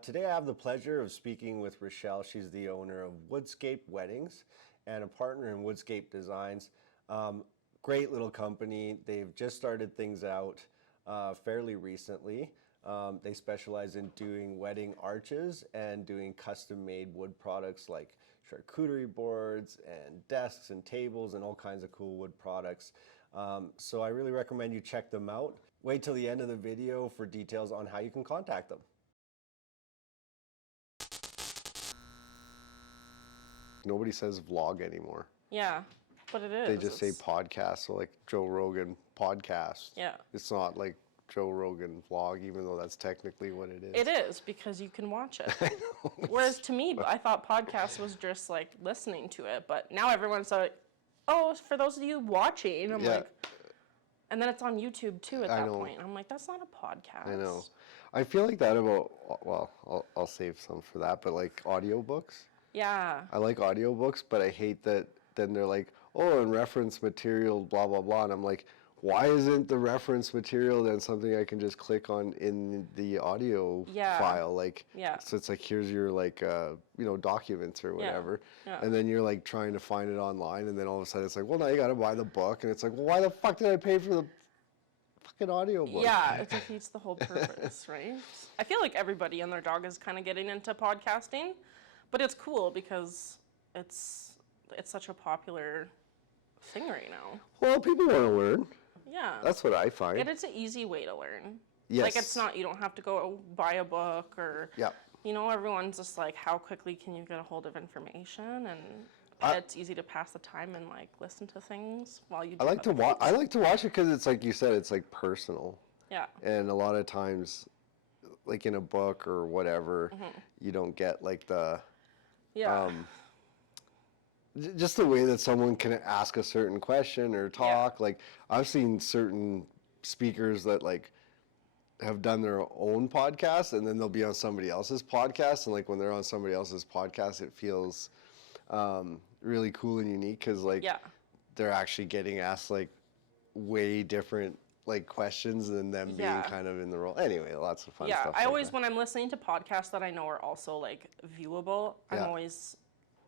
Today I have the pleasure of speaking with Rachelle. She's the owner of Woodscaped Weddings and a partner in Woodscaped Designs. Great little company. They've just started things out fairly recently. They specialize in doing wedding arches and doing custom-made wood products like charcuterie boards and desks and tables and all kinds of cool wood products. So I really recommend you check them out. Wait till the end of the video for details on how you can contact them. Nobody says vlog anymore. Yeah, but it is. They just say podcast, so like Joe Rogan podcast. Yeah. It's not like Joe Rogan vlog, even though that's technically what it is. It is, because you can watch it. Whereas to me, I thought podcast was just like listening to it, but now everyone's like, oh, for those of you watching, I'm like, and then it's on YouTube too at that point. I'm like, that's not a podcast. I know. I feel like that about, well, I'll save some for that, but like audiobooks. Yeah. I like audiobooks, but I hate that then they're like, oh, and reference material, blah, blah, blah. And I'm like, why isn't the reference material then something I can just click on in the audio file? Like, so it's like, here's your like, documents or whatever. Yeah. And then you're like trying to find it online. And then all of a sudden it's like, well, now you got to buy the book. And it's like, well, why the fuck did I pay for the fucking audiobook? Yeah, it defeats the whole purpose, right? I feel like everybody and their dog is kind of getting into podcasting. But it's cool because it's such a popular thing right now. Well, people want to learn. Yeah. That's what I find. And it's an easy way to learn. Yes. Like, it's not, you don't have to go buy a book or, everyone's just like, how quickly can you get a hold of information? And it's easy to pass the time and like listen to things while you do I like to watch it because it's like you said, it's like personal. Yeah. And a lot of times, like in a book or whatever, you don't get like the... Yeah. Just the way that someone can ask a certain question or talk. Like I've seen certain speakers that like have done their own podcast and then they'll be on somebody else's podcast. And like when they're on somebody else's podcast, it feels really cool and unique because like they're actually getting asked like way different like questions than them being kind of in the role. Anyway, lots of fun stuff. Yeah, I always, when I'm listening to podcasts that I know are also like viewable, I'm always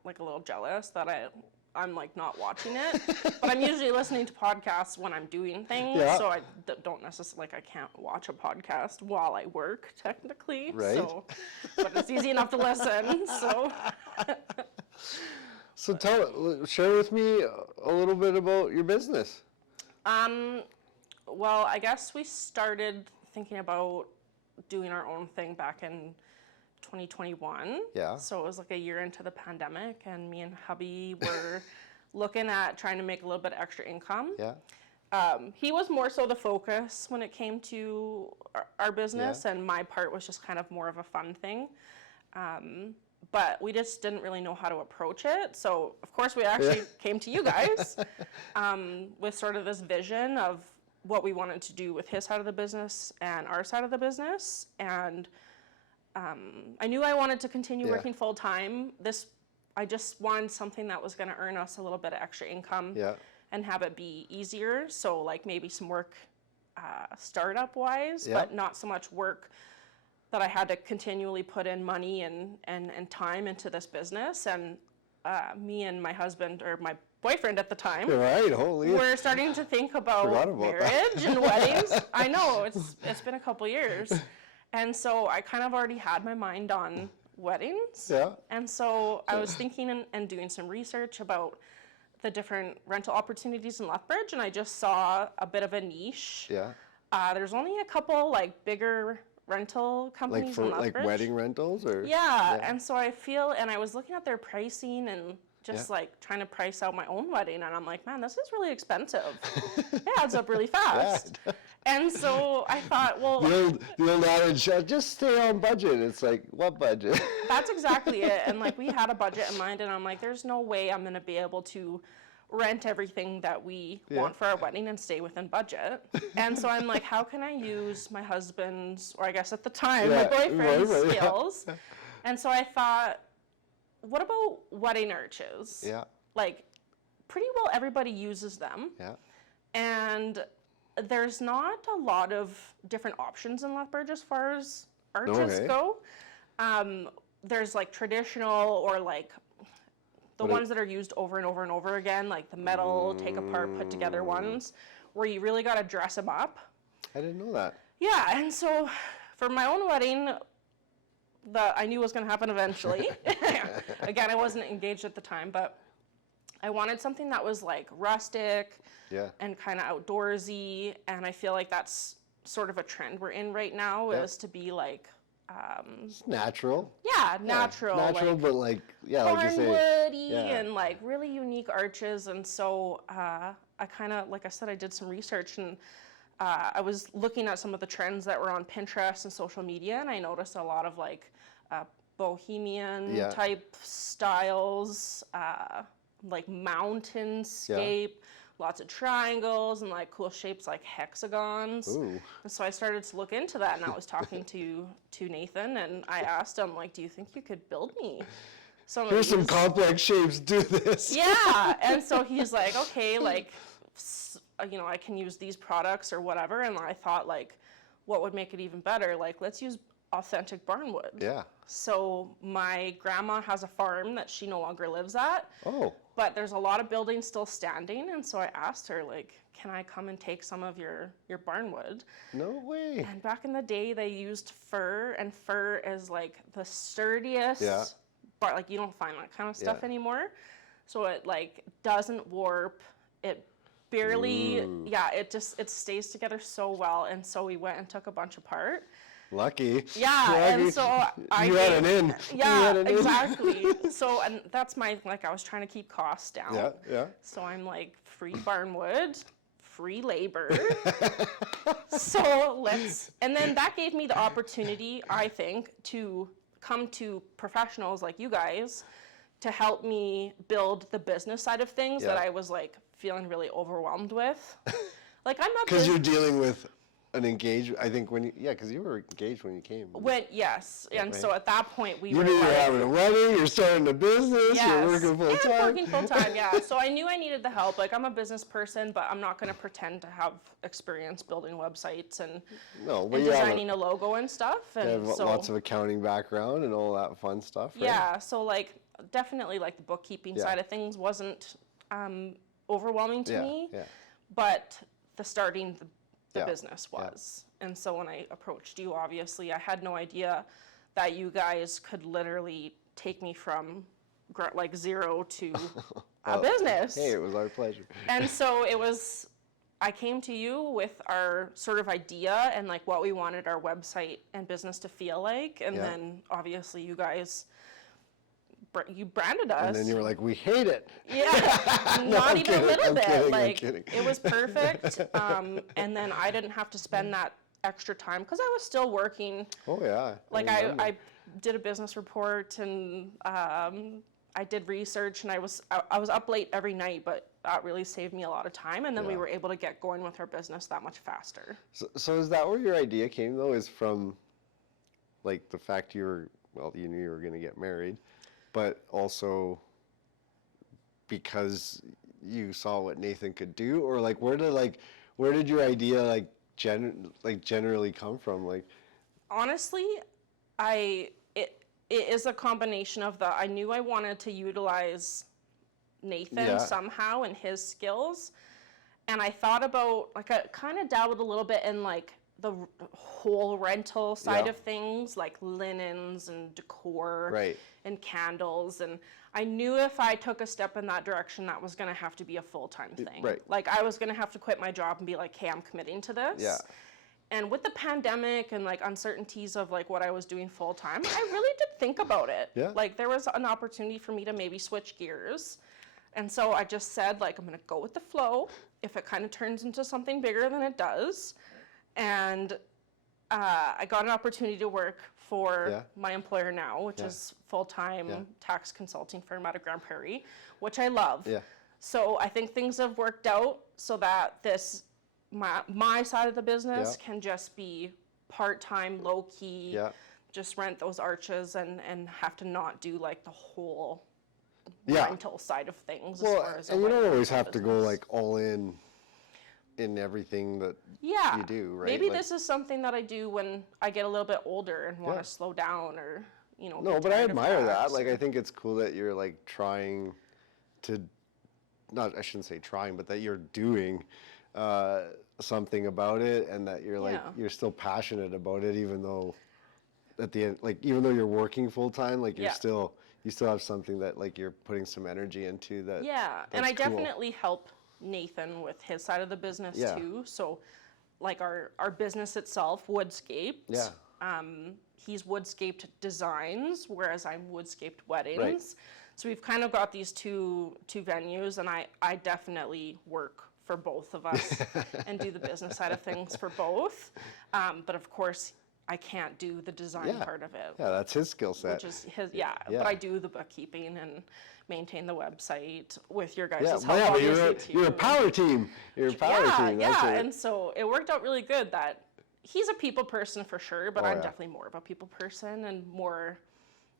like a little jealous that I'm like not watching it. But I'm usually listening to podcasts when I'm doing things, so I don't necessarily, like I can't watch a podcast while I work technically. Right. So, but it's easy enough to listen, so. So share with me a little bit about your business. Well, I guess we started thinking about doing our own thing back in 2021. Yeah. So it was like a year into the pandemic, and me and hubby were looking at trying to make a little bit of extra income. Yeah. He was more so the focus when it came to our business, and my part was just kind of more of a fun thing. But we just didn't really know how to approach it. So, of course, we actually came to you guys with sort of this vision of what we wanted to do with his side of the business and our side of the business. And I knew I wanted to continue working full time. I just wanted something that was going to earn us a little bit of extra income and have it be easier. So like maybe some work startup wise, but not so much work that I had to continually put in money and time into this business. And me and my husband, or my boyfriend at the time, we're starting to think about marriage and weddings. I know, it's been a couple years. And so I kind of already had my mind on weddings. Yeah. And so I was thinking and doing some research about the different rental opportunities in Lethbridge, and I just saw a bit of a niche. Yeah. There's only a couple like bigger rental companies in Lethbridge. Like wedding rentals or? Yeah. And so I was looking at their pricing and just like trying to price out my own wedding, and I'm like, man, this is really expensive. It adds up really fast. And so I thought, well, the old adage, just stay on budget. It's like, what budget? That's exactly it. And like we had a budget in mind, and I'm like, there's no way I'm going to be able to rent everything that we want for our wedding and stay within budget. And so I'm like, how can I use my husband's, or I guess at the time, my boyfriend's skills? And so I thought, what about wedding arches? Yeah. Like, pretty well everybody uses them. Yeah. And there's not a lot of different options in Lethbridge as far as arches go. There's like traditional or like the ones that are used over and over and over again, like the metal, take apart, put together ones, where you really got to dress them up. I didn't know that. Yeah, and so for my own wedding, that I knew was going to happen eventually. Again, I wasn't engaged at the time, but I wanted something that was like rustic and kind of outdoorsy, and I feel like that's sort of a trend we're in right now, is to be like it's natural. Yeah, natural. Natural, like, but like, like you say. Barnwoody and like really unique arches. And so I kind of, like I said, I did some research, and I was looking at some of the trends that were on Pinterest and social media, and I noticed a lot of like bohemian type styles, like mountainscape, lots of triangles and like cool shapes like hexagons. Ooh. And so I started to look into that, and I was talking to Nathan, and I asked him, like, do you think you could build me some Here's some complex shapes, do this. Yeah, and so he's like, okay, like, you know, I can use these products or whatever. And I thought, like, what would make it even better? Like, let's use authentic barnwood. Yeah. So my grandma has a farm that she no longer lives at. Oh. But there's a lot of buildings still standing, and so I asked her, like, can I come and take some of your barnwood? No way. And back in the day, they used fir, and fir is like the sturdiest. But like, you don't find that kind of stuff anymore. So it like doesn't warp. It barely. It stays together so well. And so we went and took a bunch apart. Lucky. Yeah, Lucky. and so you had an in. Yeah, exactly. So, and that's my, like, I was trying to keep costs down. Yeah. So I'm like, free barnwood, free labor. So and then that gave me the opportunity, I think, to come to professionals like you guys to help me build the business side of things that I was like feeling really overwhelmed with. Like, I'm not. Because you're dealing with an engagement, I think, because you were engaged when you came. Yes, and so at that point we were. You're having a wedding, you're starting a business, you're working full time. Yeah, working full time, yeah. So I knew I needed the help. Like, I'm a business person, but I'm not going to pretend to have experience building websites and designing a logo and stuff. And you have lots of accounting background and all that fun stuff, right? Yeah, so like, definitely like the bookkeeping side of things wasn't overwhelming to me, but the starting the business was. And so when I approached you, obviously, I had no idea that you guys could literally take me from like zero to a business. Hey, it was our pleasure. And so I came to you with our sort of idea and like what we wanted our website and business to feel like. And then obviously you guys, you branded us. And then you were like, we hate it. Yeah, not even a little bit. Like, it was perfect. And then I didn't have to spend that extra time because I was still working. Oh, yeah. Like, I did a business report, and I did research, and I was up late every night, but that really saved me a lot of time. And then we were able to get going with our business that much faster. So is that where your idea came, though, is from, like, the fact you knew you were going to get married, but also because you saw what Nathan could do? Or like, where did your idea generally come from? Like, honestly, it is a combination of I knew I wanted to utilize Nathan somehow and his skills, and I thought about, like, I kind of dabbled a little bit in like the whole rental side of things, like linens and decor and candles. And I knew if I took a step in that direction, that was going to have to be a full-time thing. Like, I was going to have to quit my job and be like, hey, I'm committing to this. Yeah. And with the pandemic and like uncertainties of like what I was doing full-time, I really did think about it. Yeah. Like, there was an opportunity for me to maybe switch gears. And so I just said, like, I'm going to go with the flow. If it kind of turns into something bigger than it does. And I got an opportunity to work for my employer now, which is full-time tax consulting firm out of Grand Prairie, which I love. Yeah. So I think things have worked out so that my side of the business can just be part-time, low-key, just rent those arches and have to not do like the whole rental side of things. Well, as far as and you don't always have to go like all in everything that you do, right? Maybe this is something that I do when I get a little bit older and want to slow down, or No, but I admire that. Like, I think it's cool that you're like trying to, not, I shouldn't say trying, but that you're doing something about it, and that you're like, you're still passionate about it, even though at the end, like, even though you're working full time, like you still have something that like you're putting some energy into that. And I definitely help Nathan with his side of the business too. So like our business itself, Woodscaped, he's Woodscaped Designs, whereas I'm Woodscaped Weddings. Right. So we've kind of got these two venues, and I definitely work for both of us and do the business side of things for both. But of course, I can't do the design part of it. Yeah, that's his skill set. Which is his, but I do the bookkeeping and maintain the website with your guys' help. But you're a power team. You're a power team. And so it worked out really good that he's a people person for sure, but I'm definitely more of a people person and more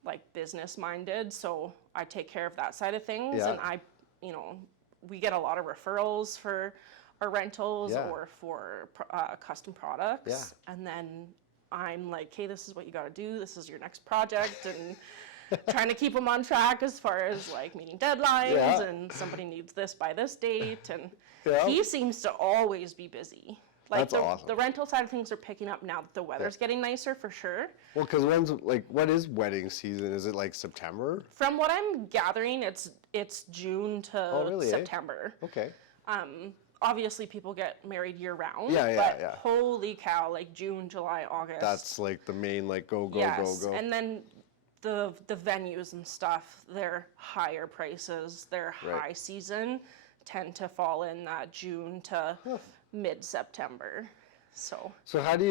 like business minded. So I take care of that side of things, and we get a lot of referrals for our rentals or for custom products, and then I'm like, hey, this is what you got to do. This is your next project, and trying to keep them on track as far as like meeting deadlines, and somebody needs this by this date, and he seems to always be busy. Like the rental side of things are picking up now that the weather's getting nicer for sure. Well, because what is wedding season? Is it like September? From what I'm gathering, it's June to September. Okay. Obviously people get married year round. But holy cow, like June, July, August. That's like the main like go. And then the venues and stuff, their higher prices, their high season tend to fall in that June to mid-September. So how do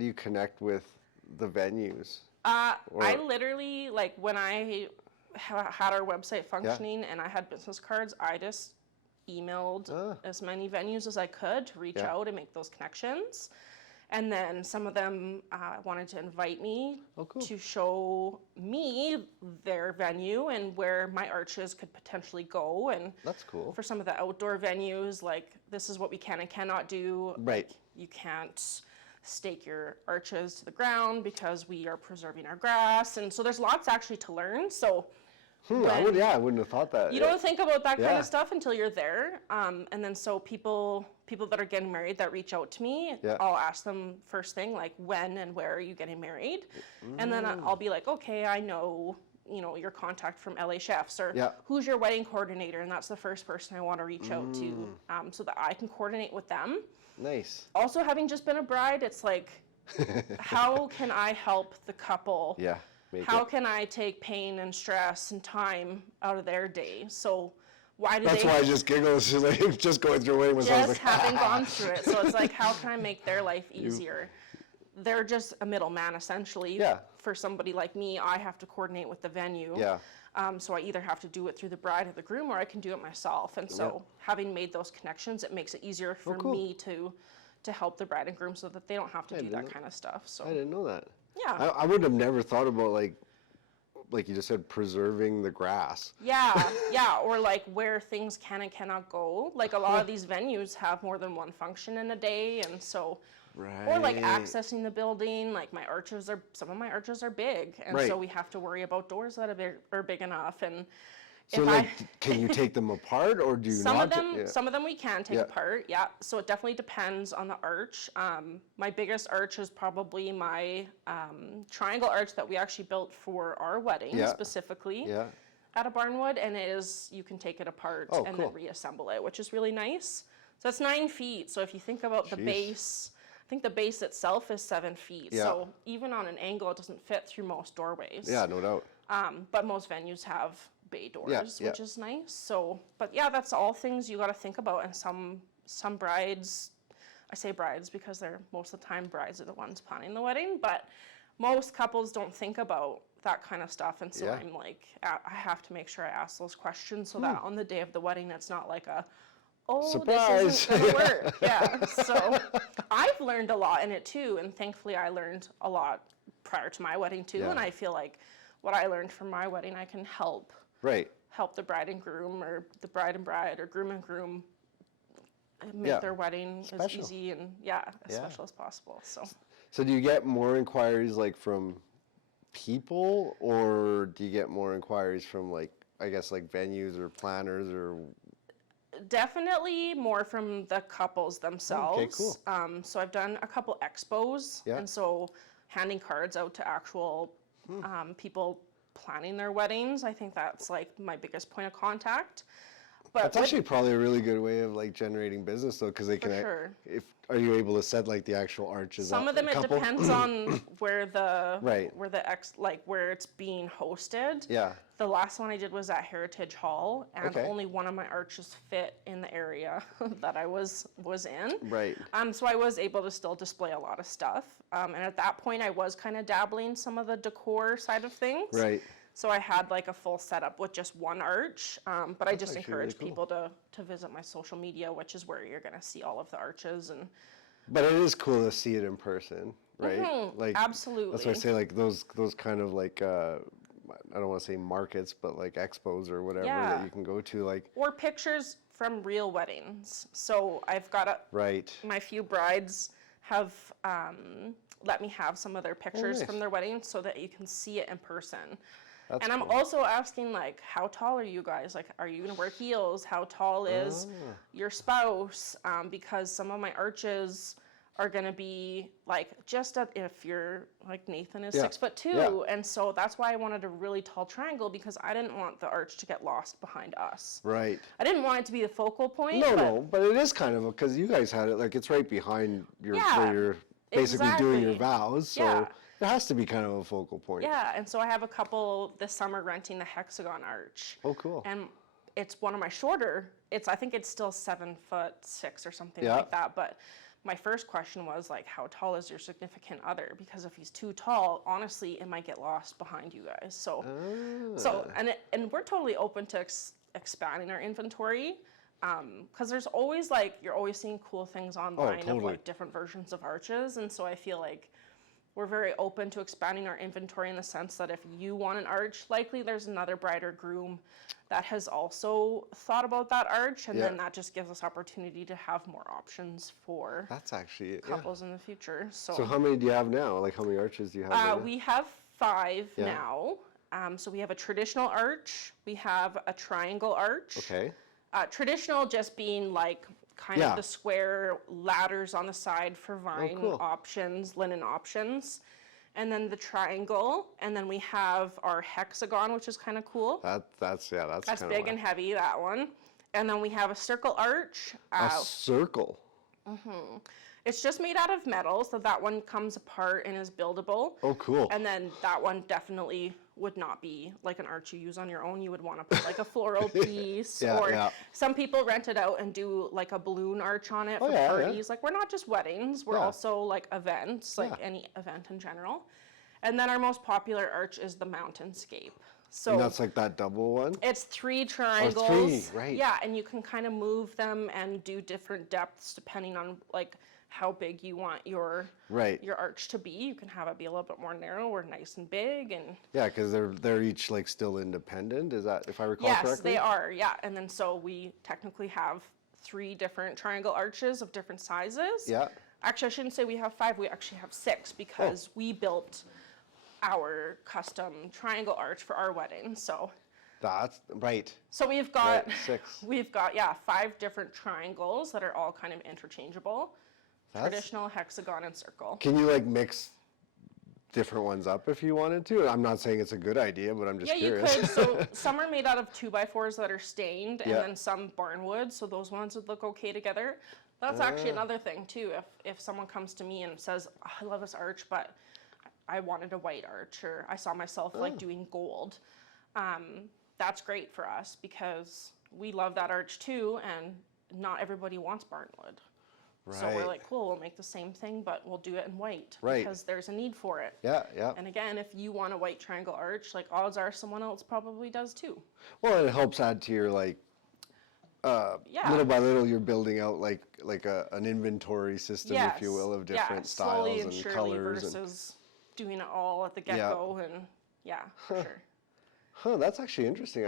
you connect with the venues? I literally, like, when I had our website functioning and I had business cards, I just emailed as many venues as I could to reach out and make those connections. And then some of them wanted to invite me to show me their venue and where my arches could potentially go. And that's cool. For some of the outdoor venues, like, this is what we can and cannot do. Right. You can't stake your arches to the ground because we are preserving our grass. And so there's lots actually to learn. So I wouldn't have thought that. You don't think about that kind of stuff until you're there. And then so people that are getting married that reach out to me, I'll ask them first thing, like, when and where are you getting married? And then I'll be like, okay, I know, your contact from LA Chefs, or who's your wedding coordinator? And that's the first person I want to reach out to, so that I can coordinate with them. Nice. Also, having just been a bride, it's like, how can I help the couple? How can I take pain and stress and time out of their day? So That's why I just giggle. She's like, just going through a wedding was just having gone through it. So it's like, how can I make their life easier? They're just a middleman, essentially. For somebody like me, I have to coordinate with the venue. So I either have to do it through the bride or the groom, or I can do it myself. And so having made those connections, it makes it easier for me to help the bride and groom so that they don't have to do that kind of stuff. So I didn't know that. Yeah. I would have never thought about, like you just said, preserving the grass. Or like where things can and cannot go. Like a lot of these venues have more than one function in a day, and so, or like accessing the building. Like some of my arches are big, and so we have to worry about doors that are big enough. And so, can you take them apart, or do you not? Some of them we can take apart. So it definitely depends on the arch. My biggest arch is probably my triangle arch that we actually built for our wedding specifically at a Barnwood, and you can take it apart then reassemble it, which is really nice. So it's 9 feet. So if you think about the base, I think the base itself is 7 feet. So even on an angle, it doesn't fit through most doorways. Yeah, no doubt. But most venues have bay doors, which is nice. So, but that's all things you got to think about. And some brides, I say brides because most of the time brides are the ones planning the wedding, but most couples don't think about that kind of stuff. And so I'm like, I have to make sure I ask those questions so that on the day of the wedding, it's not like surprise. This isn't gonna work. So I've learned a lot in it too. And thankfully I learned a lot prior to my wedding too. And I feel like what I learned from my wedding, I can help the bride and groom, or the bride and bride, or groom and groom make their wedding as easy and as special as possible. So do you get more inquiries like from people, or do you get more inquiries from like, I guess like venues or planners or? Definitely more from the couples themselves. Okay, cool. So I've done a couple expos, and so handing cards out to actual people planning their weddings. I think that's like my biggest point of contact. But that's actually probably a really good way of like generating business though, because they can. Sure. Are you able to set like the actual arches? Some of them it depends on where the right. where it's being hosted. Yeah. The last one I did was at Heritage Hall, and only one of my arches fit in the area that I was in. Right. So I was able to still display a lot of stuff. And at that point, I was kind of dabbling some of the decor side of things. Right. So I had like a full setup with just one arch, but I just encourage really people to visit my social media, which is where you're going to see all of the arches. But it is cool to see it in person, right? Like absolutely. That's why I say like those kind of like I don't want to say markets, but like expos or whatever that you can go to, like or pictures from real weddings. So I've got my few brides have let me have some of their pictures from their weddings so that you can see it in person. And I'm also asking, like, how tall are you guys? Like, are you going to wear heels? How tall is your spouse? Because some of my arches are going to be, like, if you're, like, Nathan is 6'2". And so that's why I wanted a really tall triangle, because I didn't want the arch to get lost behind us. Right. I didn't want it to be the focal point. But it is kind of, because you guys had it, like, it's right behind where you're basically doing your vows. So. It has to be kind of a focal point. Yeah, and so I have a couple this summer renting the hexagon arch. Oh, cool. And it's one of my shorter. I think it's still 7'6" or something like that. But my first question was like, how tall is your significant other? Because if he's too tall, honestly, it might get lost behind you guys. So and we're totally open to expanding our inventory. Because there's always you're always seeing cool things online of like different versions of arches, and so I feel like we're very open to expanding our inventory in the sense that if you want an arch, likely there's another bride or groom that has also thought about that arch, and then that just gives us opportunity to have more options for couples in the future. So how many do you have now? Like how many arches do you have? We have 5 now. So we have a traditional arch, we have a triangle arch. Okay. Traditional just being like kind of the square ladders on the side for vine options, linen options. And then the triangle, and then we have our hexagon, which is kind of cool. That's big and heavy, that one. And then we have a circle arch. A circle? Mm-hmm. It's just made out of metal, so that one comes apart and is buildable. Oh, cool. And then that one definitely would not be like an arch you use on your own. You would want to put like a floral piece, some people rent it out and do like a balloon arch on it for parties. Like, we're not just weddings, we're also like events, like any event in general. And then our most popular arch is the mountainscape. So and that's like that double one? It's 3 triangles. Oh, 3, right. Yeah, and you can kind of move them and do different depths depending on like how big you want your arch to be. You can have it be a little bit more narrow or nice and big, and because they're each like still independent. Is that, if I recall correctly? Yes, they are. Yeah, and then so we technically have 3 different triangle arches of different sizes. Yeah. Actually, I shouldn't say we have 5. We actually have 6 because we built our custom triangle arch for our wedding. So that's right. So we've got 6. We've got 5 different triangles that are all kind of interchangeable. Traditional, hexagon, and circle. Can you like mix different ones up if you wanted to? I'm not saying it's a good idea, but I'm just curious. Yeah, you could. So some are made out of 2x4s that are stained, and then some barnwood, so those ones would look okay together. That's actually another thing too. If someone comes to me and says, oh, I love this arch, but I wanted a white arch, or I saw myself like doing gold, that's great for us because we love that arch too, and not everybody wants barnwood. Right. So we're like, cool, we'll make the same thing, but we'll do it in white because there's a need for it. Yeah. And again, if you want a white triangle arch, like odds are someone else probably does too. Well, it helps add to your like, little by little, you're building out like an inventory system, if you will, of different styles and colors. Versus doing it all at the get-go, and for sure. Huh, that's actually interesting.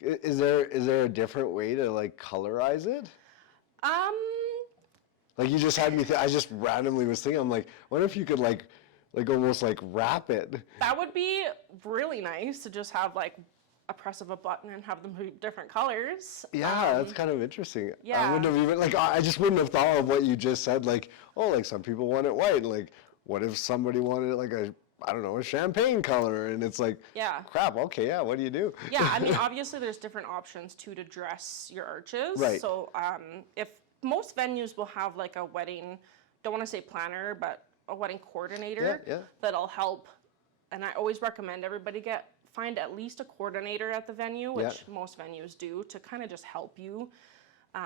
Is there a different way to like colorize it? Like you just had me, I just randomly was thinking, I'm like, what if you could like like almost like wrap it. That would be really nice to just have like a press of a button and have them be different colors. Yeah, that's kind of interesting. Yeah. I wouldn't have even, like, I just wouldn't have thought of what you just said, like, oh, like some people want it white. Like, what if somebody wanted it like I don't know, a champagne color? And it's like, Yeah. crap, okay, yeah, what do you do? Yeah, I mean, obviously there's different options too to dress your arches. Right. So if most venues will have like a wedding, don't want to say planner, but a wedding coordinator that'll help. And I always recommend everybody find at least a coordinator at the venue, which most venues do, to kind of just help you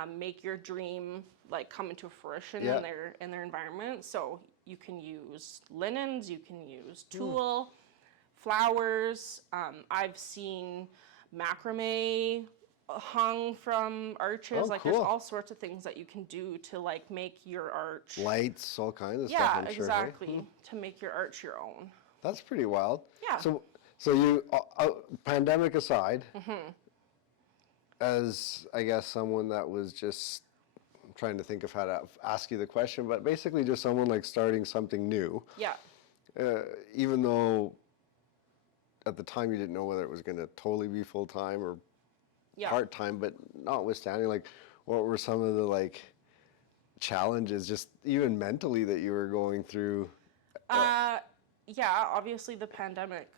make your dream like come into fruition in their environment. So you can use linens, you can use tulle, flowers. I've seen macrame hung from arches. Like cool. there's all sorts of things that you can do to like make your arch. Lights, all kinds of stuff, Yeah, I'm sure. exactly. To make your arch your own. That's pretty wild. Yeah. So you, pandemic aside, as I guess someone that was just trying to think of how to ask you the question, but basically just someone like starting something new. Yeah. Even though at the time you didn't know whether it was going to totally be full-time or part-time, but notwithstanding, like what were some of the like challenges just even mentally that you were going through? Yeah, obviously the pandemic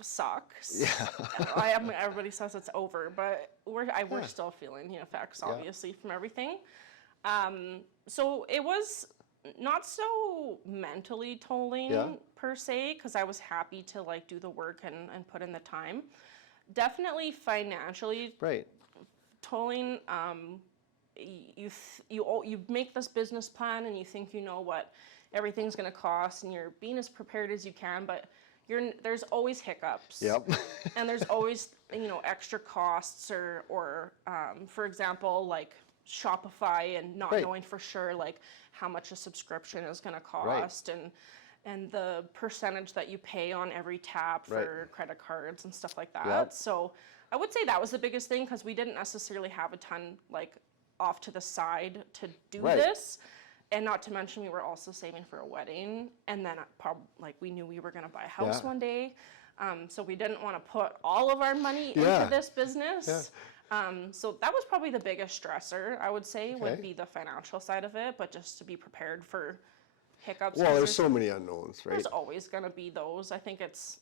sucks. Yeah. Everybody says it's over, but we're still feeling the effects, obviously, from everything. So it was not so mentally tolling per se, because I was happy to like do the work and put in the time. Definitely financially tolling. You make this business plan and you think you know what everything's going to cost, and you're being as prepared as you can, but there's always hiccups. Yep. And there's always, extra costs or for example, like Shopify and not knowing for sure, like how much a subscription is going to cost and the percentage that you pay on every tap for credit cards and stuff like that. Yep. So I would say that was the biggest thing, because we didn't necessarily have a ton like off to the side to do this. And not to mention, we were also saving for a wedding, and then we knew we were going to buy a house one day, so we didn't want to put all of our money into this business. So that was probably the biggest stressor, I would say, would be the financial side of it, but just to be prepared for hiccups. Well, there's so many unknowns, right? There's always going to be those. I think if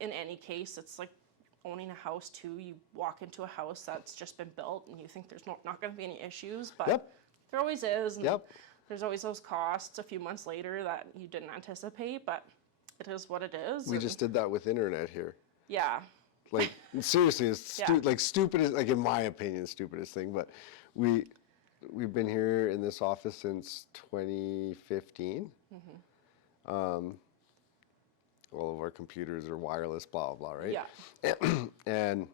in any case, it's like owning a house too. You walk into a house that's just been built, and you think there's not going to be any issues, but there always is. And there's always those costs a few months later that you didn't anticipate, but it is what it is. We just did that with internet here. Yeah. Like, seriously, it's stupidest, like in my opinion, stupidest thing, but we've been here in this office since 2015. All of our computers are wireless, blah, blah, blah, right? Yeah. And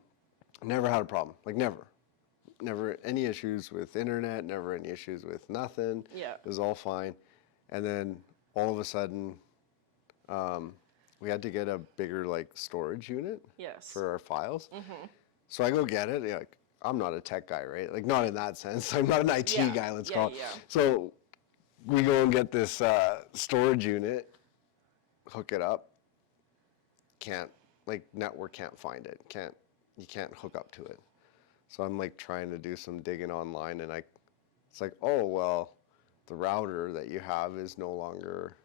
never had a problem, like never any issues with internet, never any issues with nothing. Yeah. It was all fine. And then all of a sudden, we had to get a bigger like storage unit for our files. So I go get it. Like, I'm not a tech guy, right? Like, not in that sense. I'm not an IT guy, let's call it. So we go and get this storage unit, hook it up. Network can't find it. You can't hook up to it. So I'm like trying to do some digging online, and it's like, oh, well, the router that you have is no longer,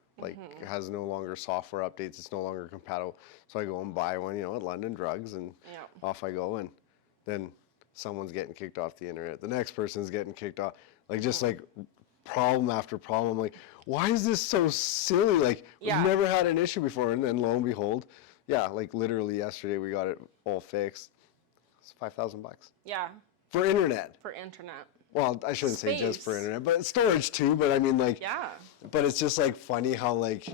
has no longer software updates. It's no longer compatible. So I go and buy one, at London Drugs, and off I go. And then someone's getting kicked off the internet. The next person's getting kicked off. Like, just like problem after problem. I'm like, why is this so silly? Like, we've never had an issue before. And then lo and behold, like literally yesterday we got it all fixed. It's $5,000. Yeah. For internet. For internet. Well, I shouldn't say just for internet, but storage too. But I mean, like. Yeah. But it's just like funny how like.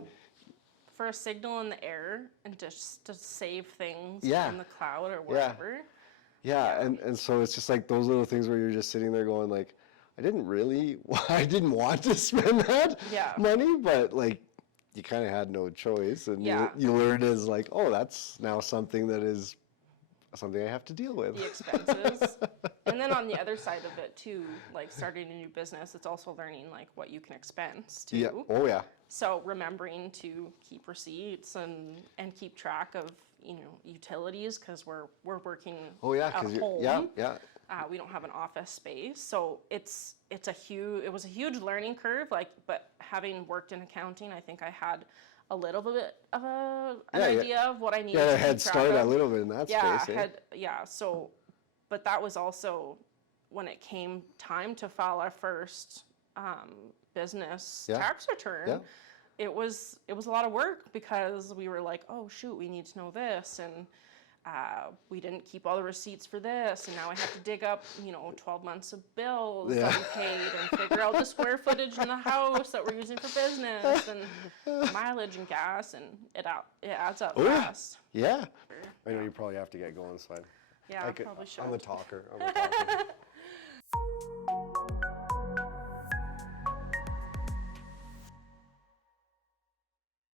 For a signal in the air and just to save things in the cloud or wherever. Yeah. And so it's just like those little things where you're just sitting there going like, I didn't want to spend that money, but like you kind of had no choice, and you learned as like, oh, that's now something that is something I have to deal with. The expenses. And then on the other side of it too, like starting a new business, it's also learning like what you can expense too. Yeah. Oh yeah. So remembering to keep receipts and keep track of, you know, utilities, because we're working Oh yeah. at home. Yeah. We don't have an office space, so it was a huge learning curve. Like, but having worked in accounting, I think I had a little bit of an idea of what I needed. Yeah, to a head keep track start of. a little bit in that space. So, but that was also when it came time to file our first business tax return. Yeah. It was a lot of work, because we were like, oh shoot, we need to know this, and we didn't keep all the receipts for this, and now I have to dig up, you know, 12 months of bills that we paid, and figure out the square footage in the house that we're using for business, and mileage and gas, and it adds up fast. Yeah. I know you probably have to get going, so Yeah, I probably should. I'm a talker.